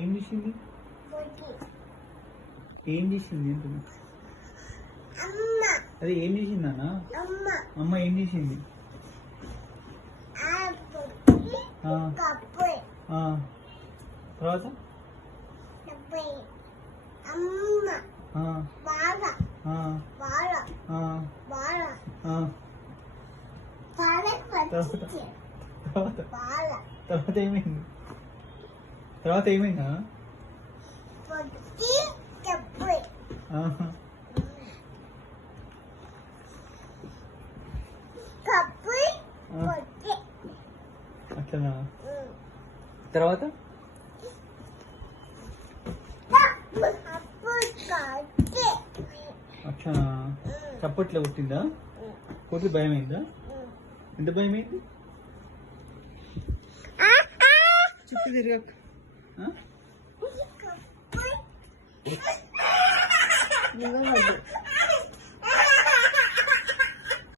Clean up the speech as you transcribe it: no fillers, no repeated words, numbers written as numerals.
ఏం చేసింది? ఏం చేసింది అంటున్నా? అదే ఏం చేసింది అన్న? అమ్మ ఏం చేసింది? తర్వాత తర్వాత ఏమైంది? తర్వాత ఏమైందా? అట్లనా? తర్వాత అట్లనా? చప్పట్లో కొట్టిందా? కొట్టి భయం అయిందా? ఎంత భయం అయింది? చుట్టూ తిరగ